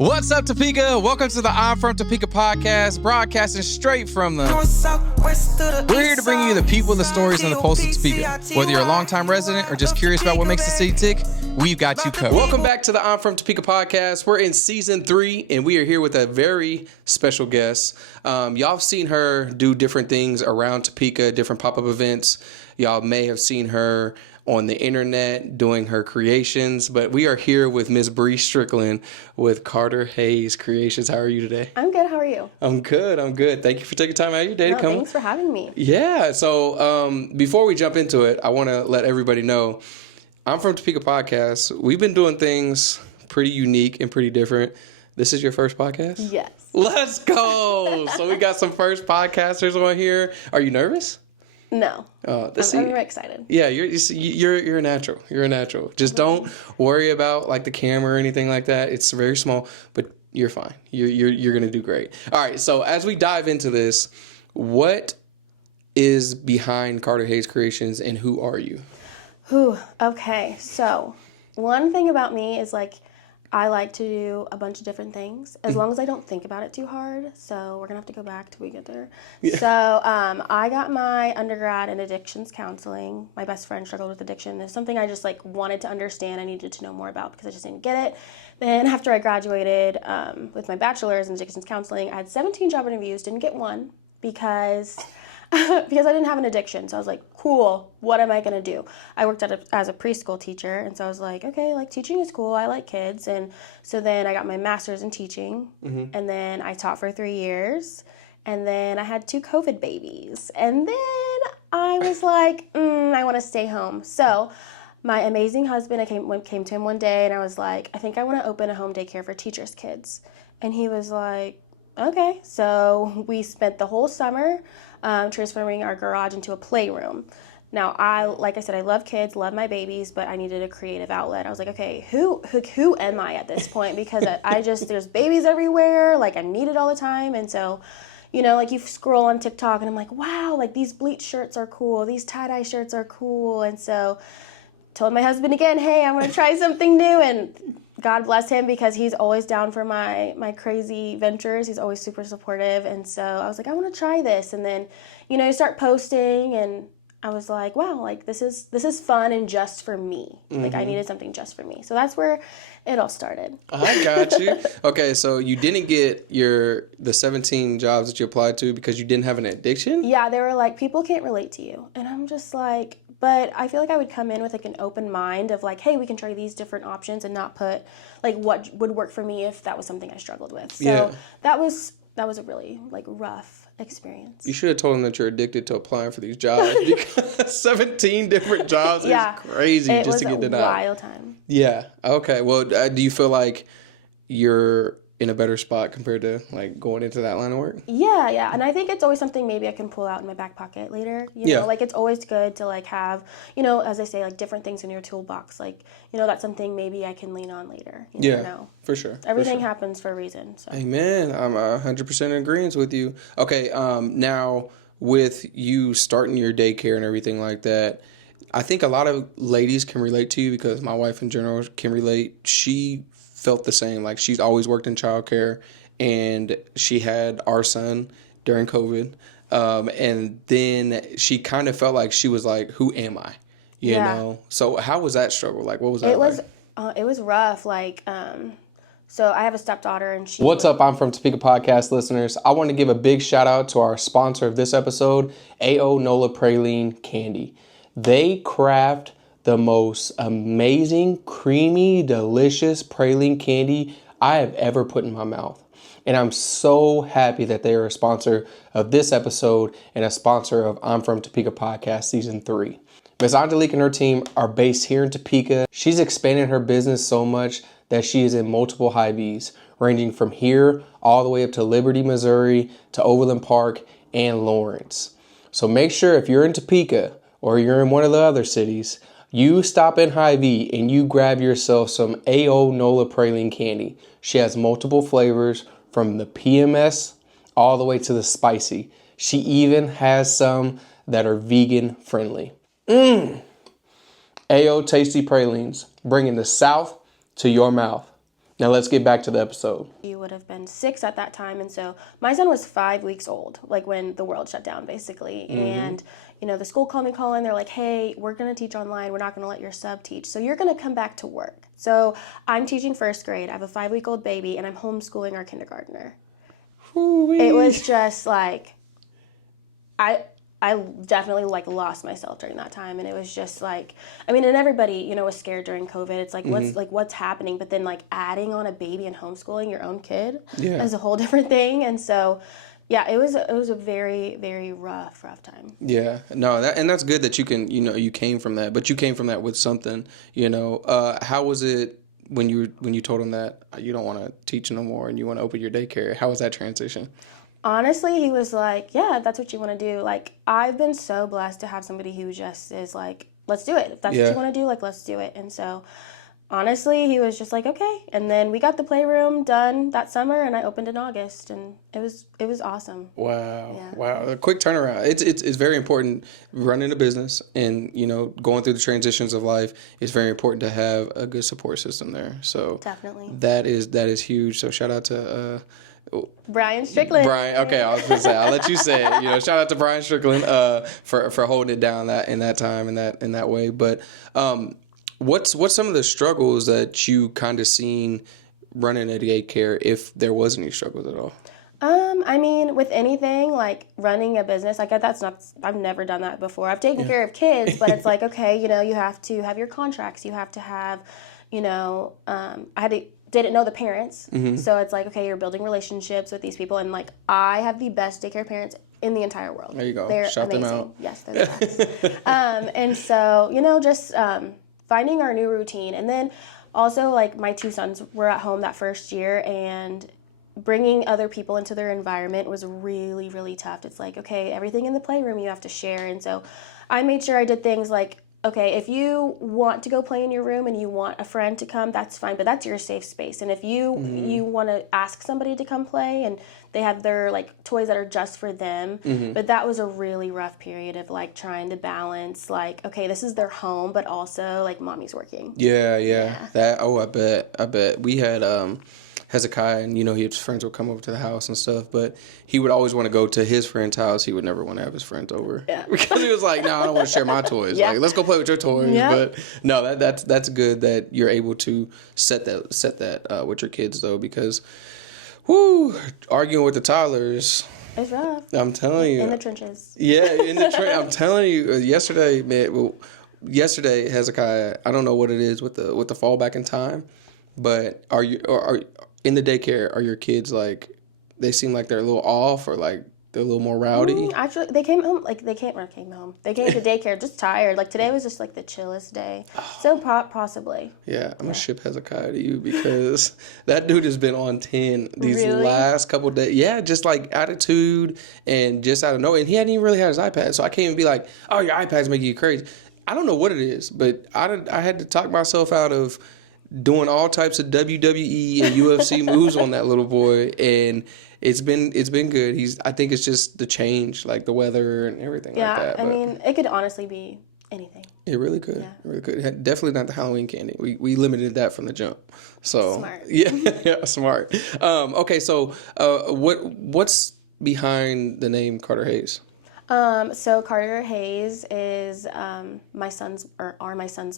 What's up, Topeka? Welcome to the I'm from Topeka podcast, broadcasting straight from the... We're here to bring you the people, the stories, and the pulse of Topeka. Whether you're a longtime resident or just curious about what makes the city tick, we've got you covered. Welcome back to the I'm from Topeka podcast. We're in season 3, and we are here with a very special guest. Y'all have seen her do different things around Topeka, different pop-up events. Y'all may have seen her on the internet doing her creations, but we are here with Miss Brie Stricklin with Carter Hayes Creations. How are you today? I'm good. How are you? I'm good. Thank you for taking time out of your day to come. Thanks for having me. Yeah. So before we jump into it, I want to let everybody know I'm from Topeka podcast. We've been doing things pretty unique and pretty different. This is your first podcast? Yes. Let's go. So we got some first podcasters on here. Are you nervous? No. I'm very excited. Yeah, you're a natural. You're a natural. Just don't worry about like the camera or anything like that. It's very small, but you're fine. You're gonna do great. All right. So as we dive into this, what is behind Carter Hayes Creations and who are you? Okay. So one thing about me is I like to do a bunch of different things as long as I don't think about it too hard. So we're going to have to go back till we get there. Yeah. So I got my undergrad in addictions counseling. My best friend struggled with addiction. It's something I just wanted to understand. I needed to know more about because I just didn't get it. Then after I graduated with my bachelor's in addictions counseling, I had 17 job interviews, didn't get one because I didn't have an addiction. So I was like, cool, what am I going to do? I worked as a preschool teacher, and so I was like, okay, teaching is cool. I like kids. And so then I got my master's in teaching, and then I taught for 3 years, and then I had 2 COVID babies. And then I was like, I want to stay home. So my amazing husband, I came to him one day, and I was like, I think I want to open a home daycare for teachers' kids. And he was like, okay. So we spent the whole summer transforming our garage into a playroom. Now, like I said, I love kids, love my babies, but I needed a creative outlet. I was like, okay, who am I at this point? Because there's babies everywhere. I'm needed all the time. And so, you scroll on TikTok and I'm like, wow, these bleach shirts are cool. These tie-dye shirts are cool. And so told my husband again, hey, I'm going to try something new. And God bless him because he's always down for my crazy ventures. He's always super supportive. And so I was like, I want to try this. And then, you start posting and I was like, wow, this is fun and just for me. I needed something just for me. So that's where it all started. I got you. Okay, so you didn't get the 17 jobs that you applied to because you didn't have an addiction? Yeah, they were like, people can't relate to you. And I'm just like, but I feel like I would come in with an open mind of hey, we can try these different options and not put what would work for me if that was something I struggled with. So that was a really rough experience. You should have told them that you're addicted to applying for these jobs because 17 different jobs is crazy just to get denied. It was a wild time. Yeah. Okay. Well, do you feel like you're in a better spot compared to going into that line of work? Yeah. And I think it's always something maybe I can pull out in my back pocket later. You know, it's always good to have, as I say, different things in your toolbox. That's something maybe I can lean on later. You never know. For sure. Everything happens for a reason. So. Amen. I'm 100% in agreement with you. Okay. Now with you starting your daycare and everything like that, I think a lot of ladies can relate to you because my wife in general can relate. She felt the same. She's always worked in childcare, and she had our son during COVID. And then she kind of felt like she was like, who am I? You know? So how was that struggle? What was that It was rough. So I have a stepdaughter and she... What's up? I'm from Topeka podcast listeners. I want to give a big shout out to our sponsor of this episode, A.O. Nola Praline Candy. They craft the most amazing, creamy, delicious praline candy I have ever put in my mouth. And I'm so happy that they are a sponsor of this episode and a sponsor of I'm from Topeka podcast season 3. Ms. Angelique and her team are based here in Topeka. She's expanded her business so much that she is in multiple Hy-Vees, ranging from here all the way up to Liberty, Missouri, to Overland Park and Lawrence. So make sure if you're in Topeka or you're in one of the other cities, you stop in Hy-Vee and you grab yourself some A.O. Nola Praline candy. She has multiple flavors from the PMS all the way to the spicy. She even has some that are vegan friendly. A.O. Tasty Pralines, bringing the South to your mouth. Now let's get back to the episode. He would have been 6 at that time, and so my son was 5 weeks old, like when the world shut down, basically. And the school called me calling. They're like, "Hey, we're gonna teach online. We're not gonna let your sub teach. So you're gonna come back to work." So I'm teaching first grade. I have a 5-week-old baby, and I'm homeschooling our kindergartner. Ooh-wee. It was just like, I definitely like lost myself during that time, and it was just like, I mean, and everybody was scared during COVID. It's like what's happening, but then like adding on a baby and homeschooling your own kid is a whole different thing, and so yeah, it was a very, very rough time. Yeah, no, that's good that you can you came from that, but you came from that with something. How was it when you told him that you don't want to teach no more and you want to open your daycare? How was that transition? Honestly, he was like, "Yeah, if that's what you want to do." Like, I've been so blessed to have somebody who just is like, "Let's do it. If that's what you want to do, like, let's do it." And so, honestly, he was just like, "Okay." And then we got the playroom done that summer, and I opened in August, and it was awesome. Wow, Yeah. wow, a quick turnaround. It's very important running a business and going through the transitions of life. It's very important to have a good support system there. So Definitely. that is huge. So shout out to. Brie Stricklin. Brian, okay, I was gonna say I'll let you say it. Shout out to Brie Stricklin for holding it down in that time in that way. But what's some of the struggles that you kind of seen running a daycare, if there was any struggles at all? I mean, with anything like running a business, like I've never done that before. I've taken care of kids, but it's like, okay, you have to have your contracts. You have to have, didn't know the parents. So it's like, okay, you're building relationships with these people. And like, I have the best daycare parents in the entire world. There you go. They're Shout amazing. them out. Yes, they're the best. And so, just finding our new routine. And then also like my 2 sons were at home that first year, and bringing other people into their environment was really, really tough. It's like, okay, everything in the playroom you have to share. And so I made sure I did things like, okay, if you want to go play in your room and you want a friend to come, that's fine, but that's your safe space. And if you want to ask somebody to come play, and they have their like toys that are just for them, but that was a really rough period of like trying to balance like, okay, this is their home, but also like mommy's working. Yeah. I bet we had Hezekiah, and his friends would come over to the house and stuff, but he would always want to go to his friend's house. He would never want to have his friends over, because he was like, "No, I don't want to share my toys. Like, let's go play with your toys." But no, that's good that you're able to set that with your kids though, because, arguing with the toddlers. It's rough. I'm telling you. In the trenches. Yeah, in the trench. I'm telling you. Yesterday, man. Well, yesterday, Hezekiah. I don't know what it is with the fall back in time, but are in the daycare? Are your kids like? They seem like they're a little off, or like they're a little more rowdy. Actually, they came home. Like they came home. They came to daycare just tired. Like today was just like the chillest day. So possibly. Yeah, I'm gonna ship Hezekiah to you, because that dude has been on 10 these Really? last couple days. Yeah, just like attitude and just out of nowhere. And he hadn't even really had his iPad, so I can't even be like, "Oh, your iPad's making you crazy." I don't know what it is, but I had to talk myself out of doing all types of WWE and UFC moves on that little boy, and it's been good. I think it's just the change, like the weather and everything like that. Yeah, I mean, it could honestly be anything. It really could. Yeah. It really could. Definitely not the Halloween candy. We limited that from the jump. So Smart. Yeah, smart. Okay, so what's behind the name Carter Hayes? So Carter Hayes is my son's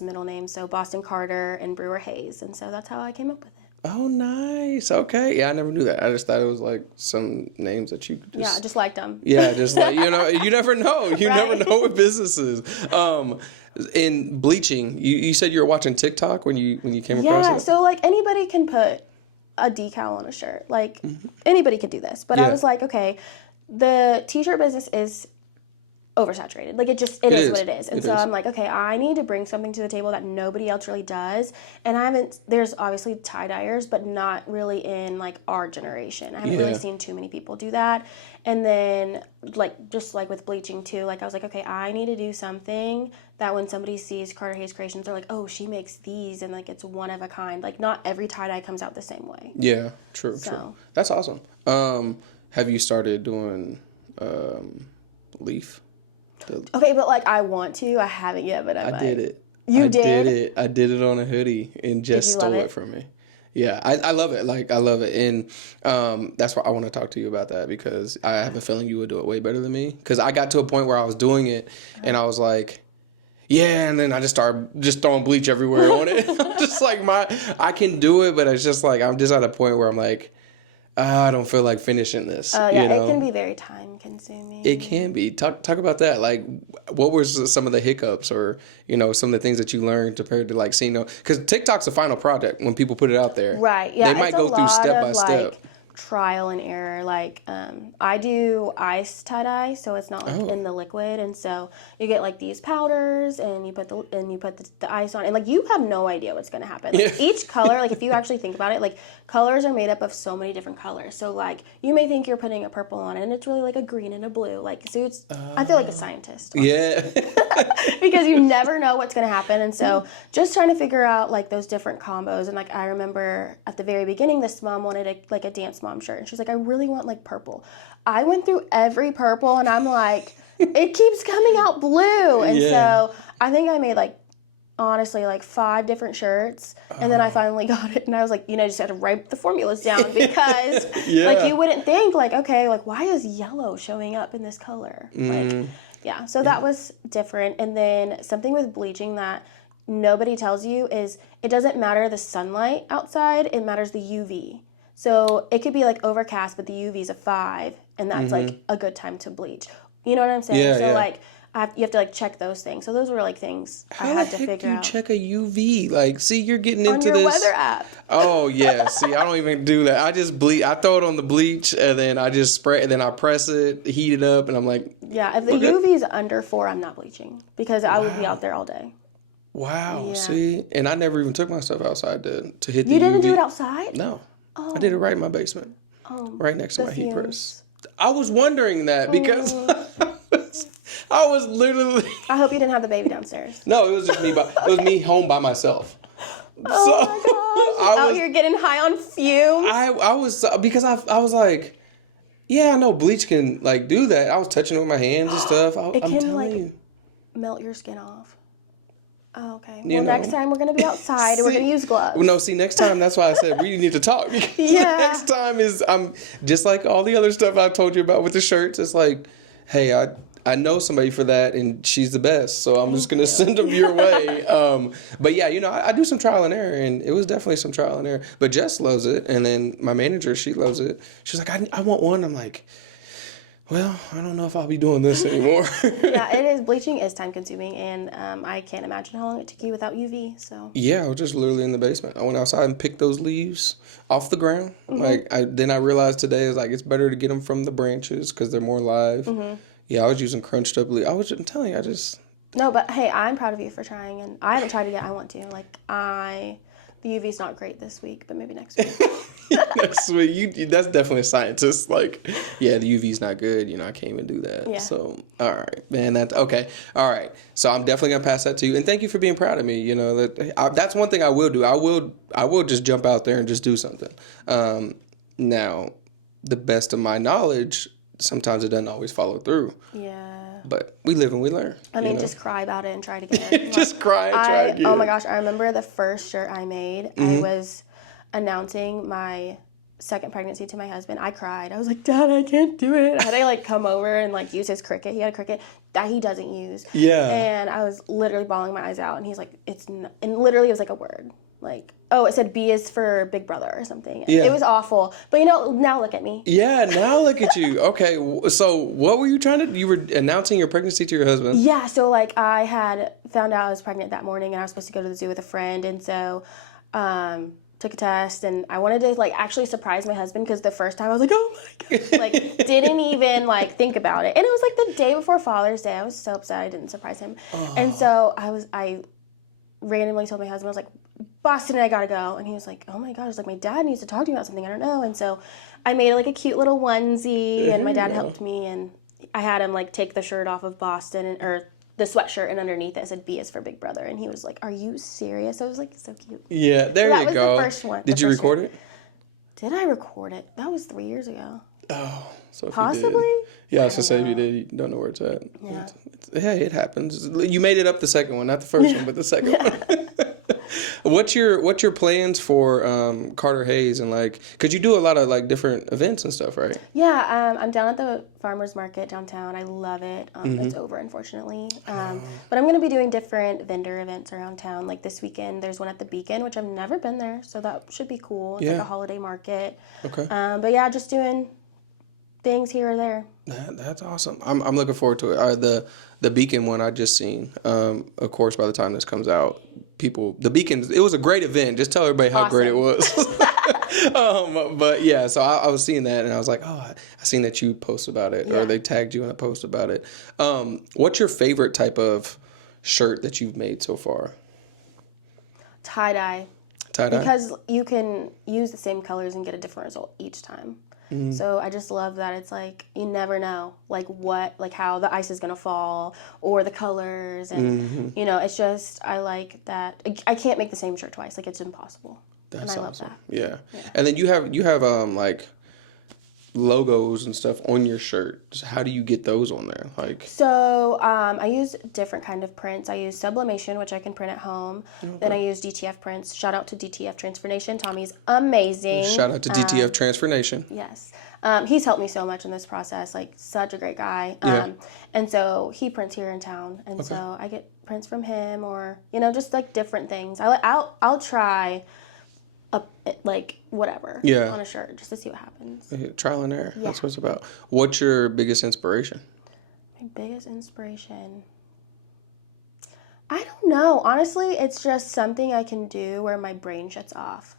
middle name. So Boston Carter and Brewer Hayes, and so that's how I came up with it. Oh, nice. Okay. Yeah, I never knew that. I just thought it was like some names that you could just... Yeah, I just liked them. Yeah, just like, you never know. You Right. never know with businesses. In bleaching, you said you were watching TikTok when you came across it? Yeah, so like anybody can put a decal on a shirt. Like anybody could do this. But I was like, okay, the t-shirt business is oversaturated. Like it is what it is. And so I'm like, okay, I need to bring something to the table that nobody else really does. And there's obviously tie-dyers, but not really in like our generation. I haven't really seen too many people do that. And then like, just like with bleaching too, like I was like, okay, I need to do something that when somebody sees Carter Hayes Creations, they're like, oh, she makes these, and like it's one of a kind. Like not every tie-dye comes out the same way. Yeah, true. That's awesome. Have you started doing leaf? Okay, but like I want to. I haven't yet, but I might. did it. You I did? did it. I did it on a hoodie, and Jess stole it from me. Yeah, I love it. Like, I love it. And that's why I want to talk to you about that, because I have a feeling you would do it way better than me. Because I got to a point where I was doing it and I was like, yeah, and then I just started just throwing bleach everywhere on it. I'm just like, I can do it, but it's just like, I'm just at a point where I'm like, I don't feel like finishing this. Yeah, you know? it can be very time consuming. It can be. Talk about that. Like, what were some of the hiccups, or some of the things that you learned compared to like seeing, because TikTok's a final project when people put it out there. Right. Yeah. They might go through step by step. Trial and error. Like, I do ice tie-dye, so it's not like in the liquid, and so you get like these powders, and you put the ice on, and like you have no idea what's gonna happen. Like, each color, like if you actually think about it, like colors are made up of so many different colors. So like you may think you're putting a purple on it, and it's really like a green and a blue. Like, so it's I feel like a scientist. Honestly. Yeah. Because you never know what's gonna happen, and so just trying to figure out like those different combos. And like I remember at the very beginning, this mom wanted a dance mom shirt, and she's like, I really want like purple. I went through every purple, and I'm like, it keeps coming out blue. And so I think I made like, honestly, like 5 different shirts, and then I finally got it, and I was like, just had to write the formulas down, because like you wouldn't think like, okay, like why is yellow showing up in this color? Like, yeah, so that was different. And then something with bleaching that nobody tells you is it doesn't matter the sunlight outside, it matters the UV. So it could be like overcast, but the UV is a 5, and that's like a good time to bleach. You know what I'm saying? So like you have to like check those things. So those were like things I had to figure out. How do you check a UV? Like, see, you're getting into on your this weather app. Oh yeah, see, I don't even do that. I just I throw it on the bleach, and then I just spray, and then I press it, heat it up, and I'm like, yeah. If the UV is under 4, I'm not bleaching, because I would be out there all day. Wow. Yeah. See, and I never even took myself outside to hit the UV. You didn't do it outside? No. I did it right in my basement, right next to my heat press. I was wondering that because I was literally. I hope you didn't have the baby downstairs. No, it was just me. It was me home by myself. Oh my gosh! Out here getting high on fumes. I was because I was like, yeah, I know bleach can like do that. I was touching it with my hands and stuff. I'm telling you, melt your skin off. Oh, okay. Well, next time we're going to be outside and we're going to use gloves. No, see, next time, that's why I said we need to talk. Yeah. Next time I'm just like all the other stuff I told you about with the shirts. It's like, hey, I know somebody for that, and she's the best, so I'm just going to send them your way. But yeah, I do some trial and error, and it was definitely some trial and error. But Jess loves it, and then my manager, she loves it. She's like, I want one. I'm like, well, I don't know if I'll be doing this anymore. Yeah, it is. Bleaching is time consuming, and I can't imagine how long it took you without UV. So yeah, I was just literally in the basement. I went outside and picked those leaves off the ground. Then I realized today is like it's better to get them from the branches because they're more live. Yeah, I was using crunched up leaves. I'm telling you, No, but hey, I'm proud of you for trying, and I haven't tried it yet. I want to. The UV's not great this week, but maybe next week. Next week, that's definitely a scientist. Like, yeah, the UV's not good. I can't even do that. Yeah. So, all right, man. That's okay. All right. So I'm definitely gonna pass that to you, and thank you for being proud of me. That's one thing I will do. I will just jump out there and just do something. Now, the best of my knowledge, sometimes it doesn't always follow through. Yeah. But we live and we learn. I mean, just cry about it and try it again. Just cry and try again. Oh my gosh, I remember the first shirt I made. I was announcing my second pregnancy to my husband. I cried. I was like, Dad, I can't do it. I had to come over and use his Cricut. He had a Cricut that he doesn't use. Yeah. And I was literally bawling my eyes out. And he's like, and literally it was like a word. Like, it said B is for Big Brother or something. Yeah. It was awful. But now look at me. Yeah, now look at you. Okay, so what were you you were announcing your pregnancy to your husband? Yeah, so I had found out I was pregnant that morning, and I was supposed to go to the zoo with a friend, and so took a test, and I wanted to actually surprise my husband, because the first time I was like, oh my God, didn't even think about it. And it was the day before Father's Day. I was so upset I didn't surprise him. Oh. And so I randomly told my husband, I was like, Boston, I gotta go. And he was like, oh my gosh, my dad needs to talk to me about something, I don't know. And so I made a cute little onesie, and my dad helped me, and I had him take the shirt off of Boston, or the sweatshirt, and underneath it said B is for Big Brother. And he was like, are you serious? I was so cute. Yeah, there you go. That was the first one. Did you record it? Did I record it? That was 3 years ago. Oh, so if possibly? You did, yeah, I was gonna say if you did, you don't know where it's at. Yeah. Hey, it happens. You made it up the second one, not the first one, but the second one. What's your plans for Carter Hayes and like, cause you do a lot of like different events and stuff, right? Yeah, I'm down at the farmers market downtown. I love it. It's over, unfortunately. But I'm going to be doing different vendor events around town. Like this weekend, there's one at the Beacon, which I've never been there, so that should be cool. It's like a holiday market. Okay. But yeah, just doing things here or there. That's awesome. I'm looking forward to it. The Beacon one I just seen. Of course, by the time this comes out, the Beacon. It was a great event. Just tell everybody how great it was. But yeah, so I was seeing that and I was like, oh, I seen that you post about it, or they tagged you in a post about it. What's your favorite type of shirt that you've made so far? Tie-dye. Tie-dye? Because you can use the same colors and get a different result each time. So I just love that it's like you never know like how the ice is gonna fall or the colors, and it's just, I like that I can't make the same shirt twice, like it's impossible. That's and I awesome. love that. Yeah. And then you have like logos and stuff on your shirt. So how do you get those on there? Like, so I use different kind of prints. I use sublimation, which I can print at home. Then I use DTF prints. Shout out to DTF Transformation. Tommy's amazing. Shout out to DTF Transformation. Yes. He's helped me so much in this process, like such a great guy. And so he prints here in town, and so I get prints from him, or just like different things. I'll try like whatever on a shirt just to see what happens. Trial and error. That's what it's about. What's your biggest inspiration? My biggest inspiration, I don't know. Honestly, it's just something I can do where my brain shuts off.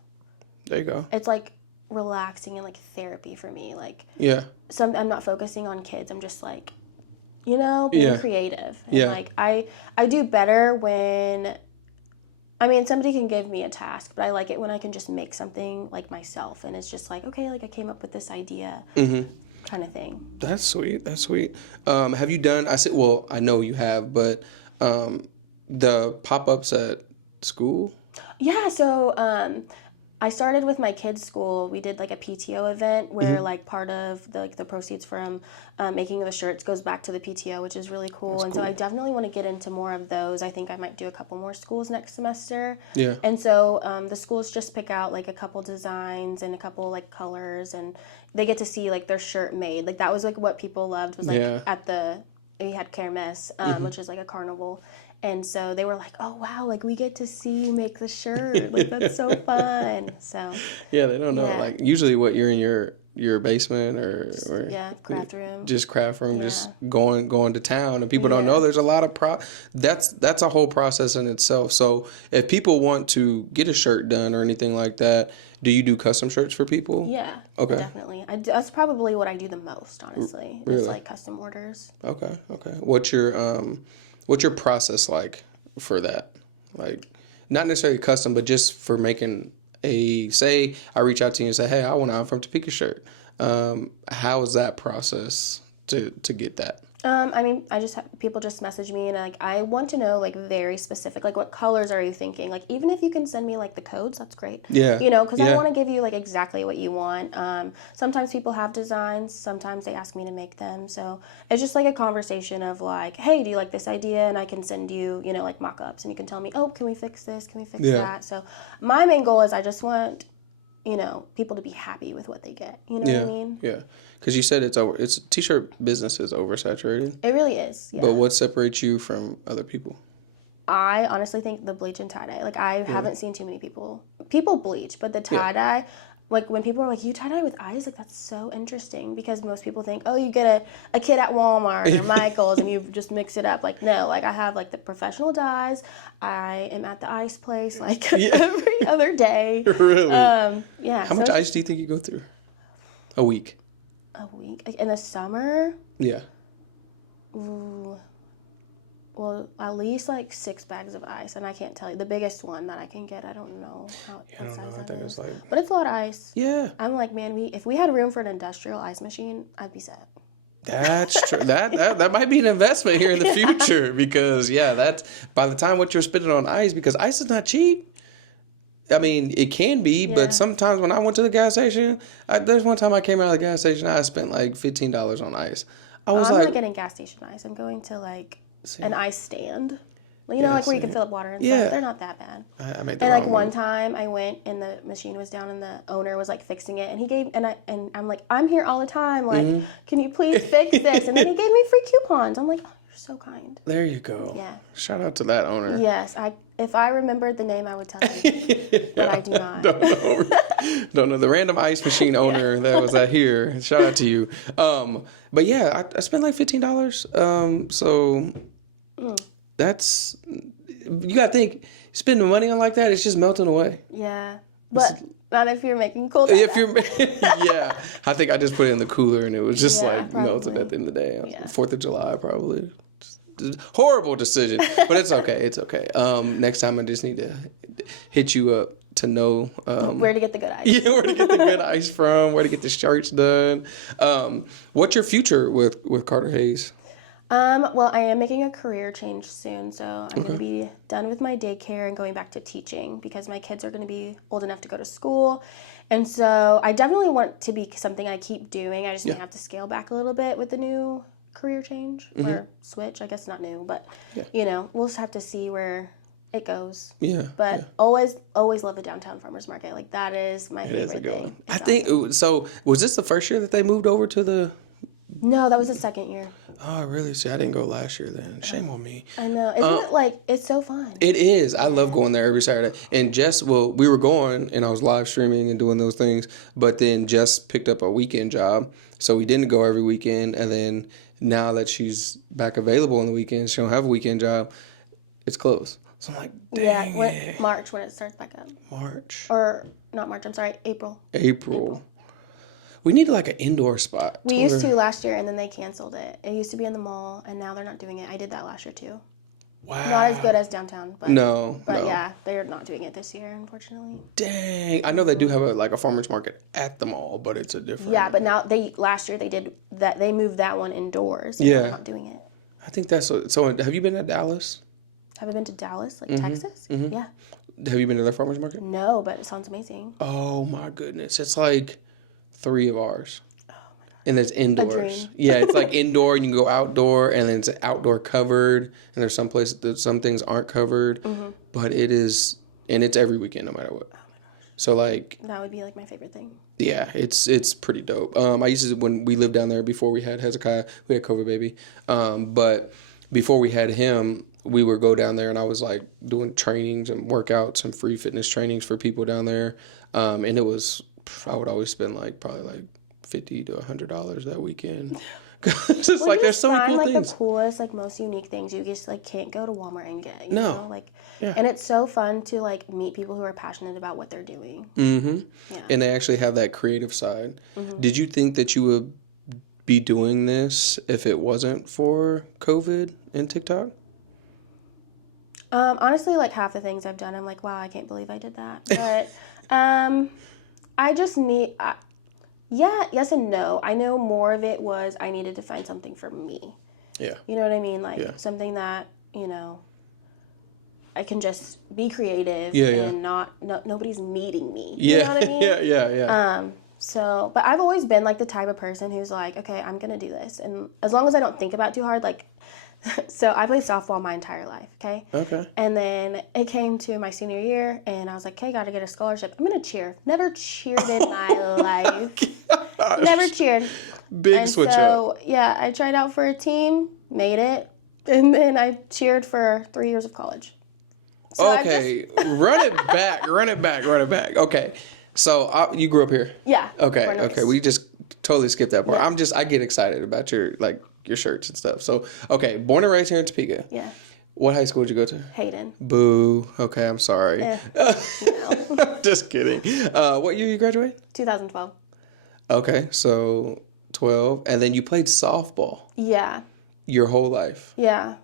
There you go. It's like relaxing and like therapy for me. Like I'm not focusing on kids. I'm just like, being creative. And like I do better when, somebody can give me a task, but I like it when I can just make something like myself, and it's just like, okay, like I came up with this idea, kind of thing. That's sweet. That's sweet. Have you done? I know you have, but the pop-ups at school. Yeah. So I started with my kids' school. We did like a PTO event where like part of the proceeds from making the shirts goes back to the PTO, which is really cool. That's cool. So I definitely want to get into more of those. I think I might do a couple more schools next semester. Yeah. And so the schools just pick out like a couple designs and a couple like colors, and they get to see like their shirt made. Like that was like what people loved, was like we had Kermesse, which is like a carnival. And so they were like, oh, wow, like, we get to see you make the shirt. Like, that's so fun. So yeah, they don't know. Yeah. Like, usually what, you're in your basement or craft room. Just craft room, just going to town. And people don't know there's a lot of that's a whole process in itself. So if people want to get a shirt done or anything like that, do you do custom shirts for people? Yeah. Okay. Definitely. That's probably what I do the most, honestly. Really? It's like custom orders. Okay. What's your process like for that? Like, not necessarily custom, but just for making say I reach out to you and say, hey, I want I'm from Topeka shirt. How is that process to get that? I just have people just message me, and like I want to know like very specific, like what colors are you thinking? Like even if you can send me like the codes, that's great. Yeah. Because I want to give you like exactly what you want. Sometimes people have designs, sometimes they ask me to make them. So it's just like a conversation of like, hey, do you like this idea? And I can send you, like mock-ups, and you can tell me, oh, can we fix this? Can we fix that? So my main goal is I just want people to be happy with what they get. You know what I mean? Yeah. Because you said it's t-shirt business is oversaturated. It really is. Yeah. But what separates you from other people? I honestly think the bleach and tie-dye. Like, I haven't seen too many people bleach, but the tie-dye, like, when people are like, you tie-dye with eyes, like, that's so interesting, because most people think, oh, you get a kit at Walmart or Michael's and you just mix it up. Like, no, like, I have, like, the professional dyes. I am at the ice place, like, every other day. Really? Yeah. How much ice do you think you go through? A week? A week? Like, in the summer? Yeah. Ooh. Well, at least like 6 bags of ice, and I can't tell you the biggest one that I can get. I don't know what size that is. But it's a lot of ice. Yeah. I'm like, man, if we had room for an industrial ice machine, I'd be set. That's true. that might be an investment here in the future, because that's by the time what you're spending on ice, because ice is not cheap. I mean, it can be, but sometimes when I went to the gas station, there's one time I came out of the gas station, I spent like $15 on ice. I'm not getting gas station ice. I'm going to like an ice stand. You know, like where you can fill up water and stuff. They're not that bad. I made the and wrong like one move. time I went and the machine was down and the owner was like fixing it and he gave and I'm like, I'm here all the time. Like, can you please fix this? And then he gave me free coupons. I'm like, oh, you're so kind. There you go. Yeah. Shout out to that owner. Yes, if I remembered the name, I would tell you, but I do not. Don't know the random ice machine owner that was out here. Shout out to you. But yeah, I spent like $15. So that's, you gotta think, spending money on like that, it's just melting away. Yeah, but not if you're making cold. If you're, yeah, I think I just put it in the cooler and it was just like probably. melted at the end of the day. Yeah. 4th of July, probably. Horrible decision, but it's okay. It's okay. Next time I just need to hit you up to know where to get the good ice. Yeah, where to get the good ice from, where to get the shirts done. What's your future with Carter Hayes? Well, I am making a career change soon, so I'm going to be done with my daycare and going back to teaching because my kids are going to be old enough to go to school. And so I definitely want to be something I keep doing. I just may have to scale back a little bit with the new career change or switch. I guess not new, but you know, we'll just have to see where it goes. Yeah. But always love the downtown farmers market. Like that is my favorite thing. I think so. Was this the first year that they moved over to the? No, that was the second year. Oh, really? See, I didn't go last year then. Shame on me. I know. Isn't it like, it's so fun? It is. I love going there every Saturday. And Jess, we were going and I was live streaming and doing those things. But then Jess picked up a weekend job. So we didn't go every weekend. And then now that she's back available on the weekends, she don't have a weekend job, it's closed. So I'm like, dang it. March when it starts back up. March. Or not March, I'm sorry, April. We need like an indoor spot. We used to last year, and then they canceled it. It used to be in the mall, and now they're not doing it. I did that last year too. Wow. Not as good as downtown, but no. Yeah, they're not doing it this year, unfortunately. Dang, I know they do have a farmers market at the mall, but it's a different. Yeah, but now last year they did that. They moved that one indoors. And they're not doing it. I think that's so. Have you been to Dallas? Have I been to Dallas, like Texas? Mm-hmm. Yeah. Have you been to their farmers market? No, but it sounds amazing. Oh my goodness, it's like 3 of ours. Oh my God. And it's indoors. A dream. Yeah, it's like indoor and you can go outdoor and then it's outdoor covered and there's some places that some things aren't covered. But it is, and it's every weekend no matter what. Oh my gosh. So like. That would be like my favorite thing. Yeah, it's pretty dope. I used to, when we lived down there before we had Hezekiah, we had COVID baby. But before we had him, we would go down there and I was like doing trainings and workouts and free fitness trainings for people down there. And it was, I would always spend probably $50 to $100 that weekend. It's just like there's so many cool things. The coolest, most unique things you just can't go to Walmart and get. You know? Yeah. And it's so fun to meet people who are passionate about what they're doing. Yeah. And they actually have that creative side. Did you think that you would be doing this if it wasn't for COVID and TikTok? Honestly, half the things I've done, I'm like, wow, I can't believe I did that. But I just need, yes and no. I know more of it was I needed to find something for me. Yeah. You know what I mean? Something that, I can just be creative and nobody's needing me. You know what I mean? Yeah. But I've always been the type of person who's like, okay, I'm going to do this. And as long as I don't think about it too hard, so I played softball my entire life, okay? Okay. And then it came to my senior year, and I was like, okay, got to get a scholarship. I'm going to cheer. Never cheered in my life. Never cheered. Big switch up. So, yeah, I tried out for a team, made it, and then I cheered for 3 years of college. So okay, run it back. Okay, so you grew up here? Yeah. Okay, we just totally skipped that part. Yeah. I get excited about your shirts and stuff. So, okay, born and raised here in Topeka. Yeah. What high school did you go to? Hayden. Boo. Okay, I'm sorry. No. Just kidding. What year you graduated? 2012. Okay, so 12. And then you played softball. Yeah. Your whole life. Yeah.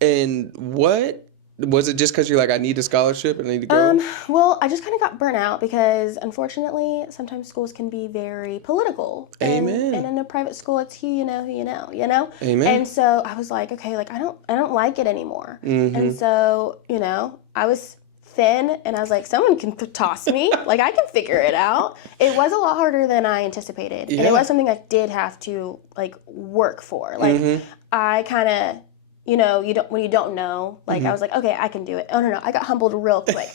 And what? Was it just because you're I need a scholarship and I need to go? Well, I just kind of got burnt out because, unfortunately, sometimes schools can be very political. Amen. And in a private school, it's who you know, you know? Amen. And so I was like, okay, I don't like it anymore. And so, I was thin and I was like, someone can toss me. I can figure it out. It was a lot harder than I anticipated. Yeah. And it was something I did have to, work for. I kind of you know, when you don't know, like I was like, okay, I can do it. Oh no, I got humbled real quick.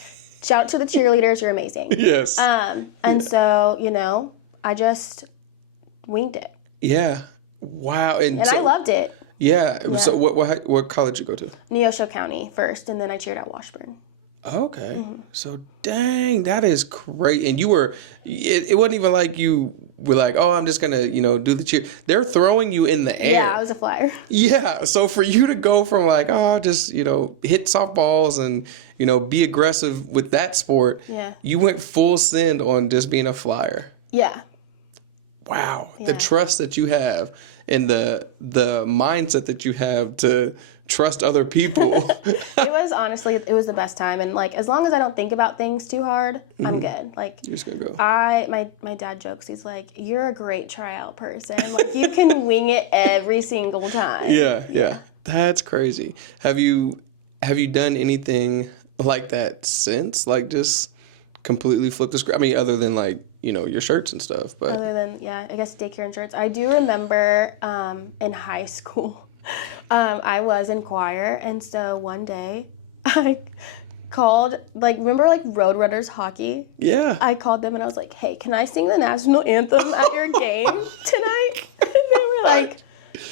Shout out to the cheerleaders, you're amazing. Yes. And so, you know, I just winged it. Yeah. Wow. And I loved it. Yeah. So what college did you go to? Neosho County first, and then I cheered at Washburn. Okay. So dang, that is great. And you were, it wasn't even like you were like, oh, I'm just going to, you know, do the cheer. They're throwing you in the air. Yeah, I was a flyer. Yeah. So for you to go from like, oh, just, you know, hit softballs and, you know, be aggressive with that sport. Yeah. You went full send on just being a flyer. Yeah. Wow. Yeah. The trust that you have and the mindset that you have to trust other people. It was the best time. And like, as long as I don't think about things too hard, I'm good. Like, You're just gonna go. My dad jokes, he's like, you're a great tryout person. Like, you can wing it every single time. Yeah. That's crazy. Have you done anything like that since? Like, just completely flip the script? I mean, other than like, you know, your shirts and stuff, but other than, I guess daycare and shirts. I do remember in high school, I was in choir, and so one day I called, like, remember like Roadrunners hockey? Yeah. I called them and I was like, hey, can I sing the national anthem at your game tonight? And they were like,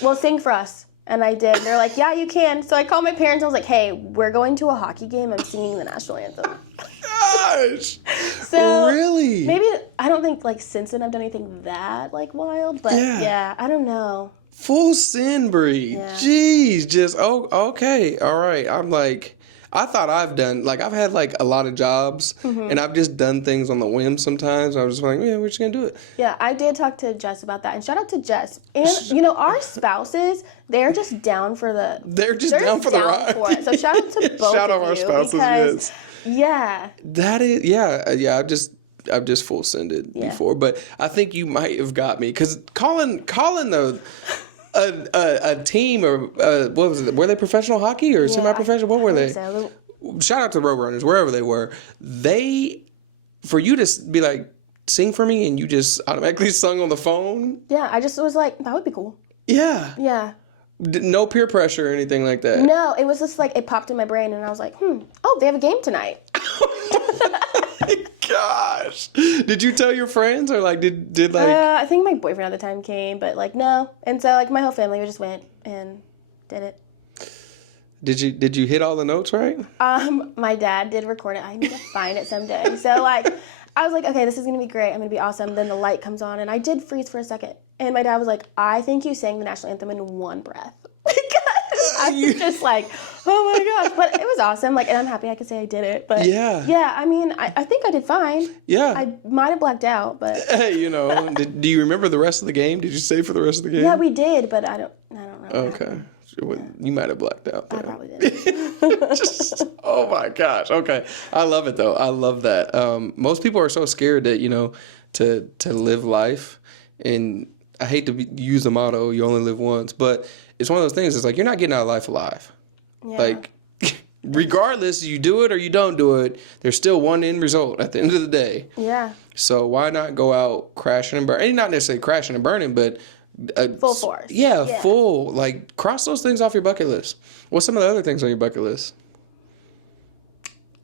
well, sing for us. And I did. They're like, yeah, you can. So I called my parents and I was like, hey, we're going to a hockey game. I'm singing the national anthem. Gosh. So really? Maybe, I don't think like since then I've done anything that like wild, but yeah I don't know. Full sin, Brie. Yeah. Jeez, just okay, all right. I'm like, I thought I've had like a lot of jobs, and I've just done things on the whim sometimes. I was just like, yeah, we're just gonna do it. Yeah, I did talk to Jess about that, and shout out to Jess. And you know, our spouses, they're just down for the. They're just down for the ride. For it. So shout out to both shout out of our you spouses. because, Yes. Yeah. That is, yeah. I've just full sended before, but I think you might have got me because calling a team or what was it? Were they professional hockey or semi-professional? What were they? So. Shout out to Roadrunners, wherever they were. For you to be like, sing for me, and you just automatically sung on the phone. Yeah, I just was like, that would be cool. Yeah. Yeah. No peer pressure or anything like that. No, it was just like it popped in my brain, and I was like, oh, they have a game tonight. Gosh, did you tell your friends or like did like? I think my boyfriend at the time came, but like no, and so like my whole family just went and did it. Did you hit all the notes right? My dad did record it. I need to find it someday. So like, I was like, okay, this is gonna be great. I'm gonna be awesome. Then the light comes on, and I did freeze for a second, and my dad was like, I think you sang the national anthem in one breath. I was just like, oh my gosh. But it was awesome. Like, and I'm happy I could say I did it. But yeah, I mean, I think I did fine. Yeah. I might have blacked out, but. Hey, you know, do you remember the rest of the game? Did you stay for the rest of the game? Yeah, we did, but I don't know. Okay. You might have blacked out, though. I probably did. Oh my gosh. Okay. I love it, though. I love that. Most people are so scared that, you know, to live life. And I hate to use the motto, you only live once, but it's one of those things. It's like, you're not getting out of life alive. Yeah. Like, regardless, you do it or you don't do it, there's still one end result at the end of the day. Yeah. So why not go out crashing and burning? And not necessarily crashing and burning, but full force. Yeah, full. Like, cross those things off your bucket list. What's some of the other things on your bucket list?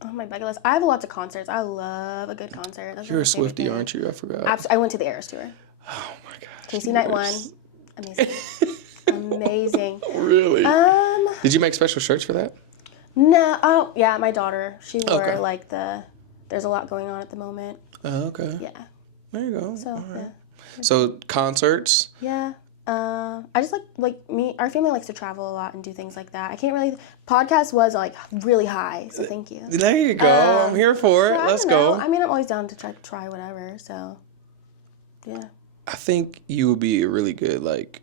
Oh, my bucket list. I have lots of concerts. I love a good concert. That's You're a Swiftie, aren't you? I forgot. I went to the Eras tour. Oh my gosh. Casey Night 1. Amazing. Amazing. Really? Did you make special shirts for that? No. Oh, yeah, my daughter. She wore like there's a lot going on at the moment. Oh, okay. Yeah. There you go. So, yeah. So, concerts? Yeah. I just our family likes to travel a lot and do things like that. I can't really, podcast was like really high, so thank you. There you go. I'm here for it. Let's go. I mean, I'm always down to try whatever, so, yeah. I think you would be a really good, like,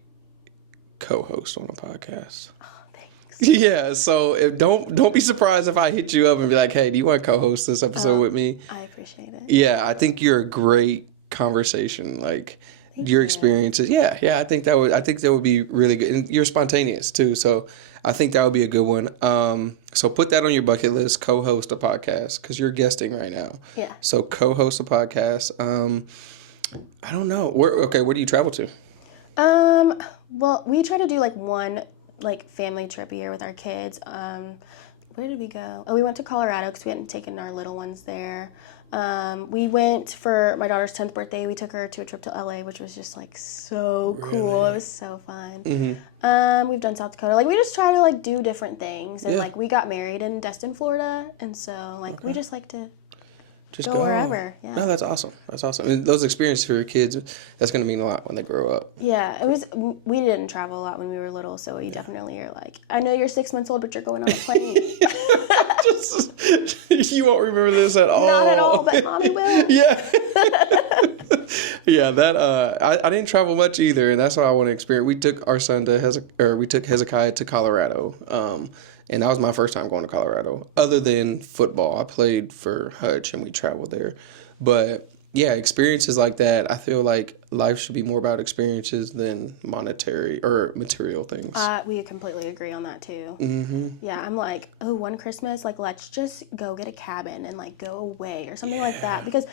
co-host on a podcast. Oh, thanks. Yeah, so don't be surprised if I hit you up and be like, hey, do you want to co-host this episode with me? I appreciate it. Yeah, I think you're a great conversation, like, your experiences. Yeah, I think that would be really good. And you're spontaneous too, so I think that would be a good one. So put that on your bucket list, co-host a podcast, because you're guesting right now. Yeah. So co-host a podcast. I don't know. Where do you travel to? Well, we try to do like one like family trip a year with our kids. Where did we go? Oh, we went to Colorado because we hadn't taken our little ones there. We went for my daughter's 10th birthday. We took her to a trip to LA, which was just like so cool. It was so fun. We've done South Dakota. Like we just try to like do different things. And like we got married in Destin, Florida, and so like we just like to just go wherever. Yeah. No, that's awesome. That's awesome. And those experiences for your kids, that's going to mean a lot when they grow up. Yeah, we didn't travel a lot when we were little, so we definitely are like, I know you're 6 months old, but you're going on a plane. You won't remember this at all. Not at all, but Mommy will. Yeah. Yeah, that I didn't travel much either, and that's what I want to experience. We took our son to Hezekiah to Colorado. And that was my first time going to Colorado. Other than football, I played for Hutch and we traveled there. But yeah, experiences like that, I feel like life should be more about experiences than monetary or material things. We completely agree on that too. Mm-hmm. Yeah, I'm like, oh, one Christmas, like let's just go get a cabin and like go away or something like that, because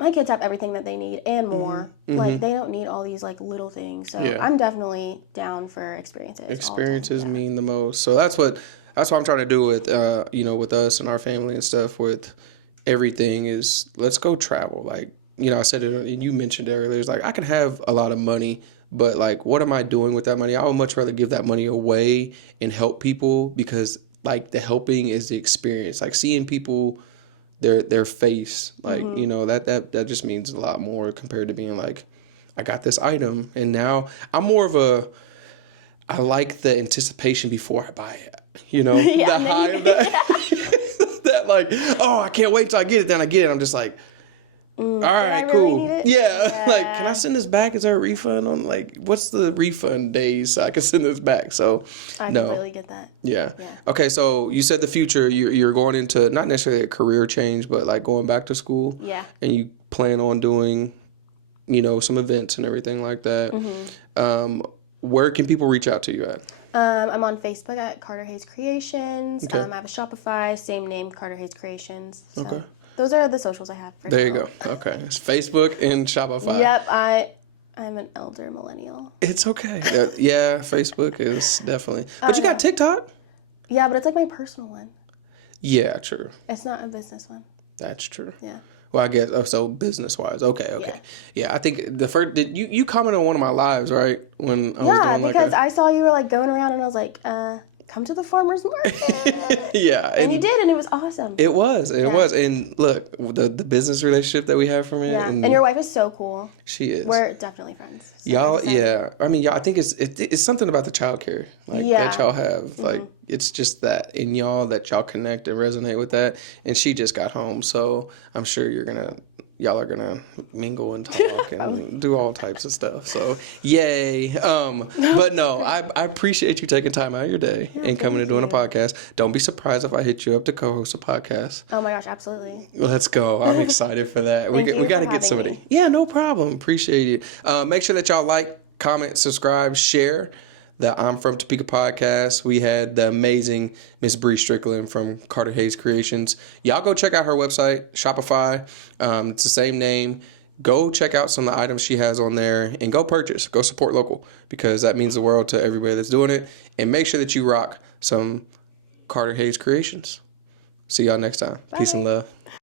my kids have everything that they need and more. Mm-hmm. Like they don't need all these like little things. So I'm definitely down for experiences. Experiences mean the most. So that's what I'm trying to do with with us and our family and stuff. With everything is let's go travel. Like I said it and you mentioned it earlier. It's like I can have a lot of money, but like what am I doing with that money? I would much rather give that money away and help people, because like the helping is the experience. Like seeing people, their face, like that just means a lot more compared to being like, I got this item and now I'm more of I like the anticipation before I buy it. The high of that. That like, oh, I can't wait till I get it. Then I get it. I'm just like, all right, cool. Really yeah. Like, can I send this back? Is there a refund on what's the refund days so I can send this back? So I completely get that. Yeah. Okay. So you said the future, you're going into not necessarily a career change, but like going back to school. Yeah. And you plan on doing, some events and everything like that. Mm-hmm. Where can people reach out to you at? I'm on Facebook at Carter Hayes Creations. Okay. I have a Shopify, same name, Carter Hayes Creations. So okay. Those are the socials I have. There you go. Okay. It's Facebook and Shopify. Yep. I'm an elder millennial. It's okay. Yeah, Facebook is definitely. But you got TikTok? Yeah, but it's like my personal one. Yeah, true. It's not a business one. That's true. Yeah. Well, I guess, so business-wise. Okay. Yeah, I think the first, you commented on one of my lives, right? When I was doing because I saw you were like going around and I was like, come to the farmer's market. Yeah. And you did, and it was awesome. It was. And look, the business relationship that we have from it. Yeah, and your wife is so cool. She is. We're definitely friends. So y'all, yeah. I mean, y'all, I think it's something about the childcare that y'all have. Mm-hmm. Like, it's just that in y'all that y'all connect and resonate with that. And she just got home, so I'm sure y'all are gonna mingle and talk and do all types of stuff. So yay. But no, I appreciate you taking time out of your day and coming and doing a podcast. Don't be surprised if I hit you up to co-host a podcast. Oh my gosh, absolutely. Let's go. I'm excited for that. we got to get somebody. Yeah, no problem. Appreciate it. Make sure that y'all like, comment, subscribe, share the I'm From Topeka podcast. We had the amazing Miss Brie Stricklin from Carter Hayes Creations. Y'all go check out her website, Shopify. It's the same name. Go check out some of the items she has on there and go purchase. Go support local, because that means the world to everybody that's doing it. And make sure that you rock some Carter Hayes Creations. See y'all next time. Bye. Peace and love.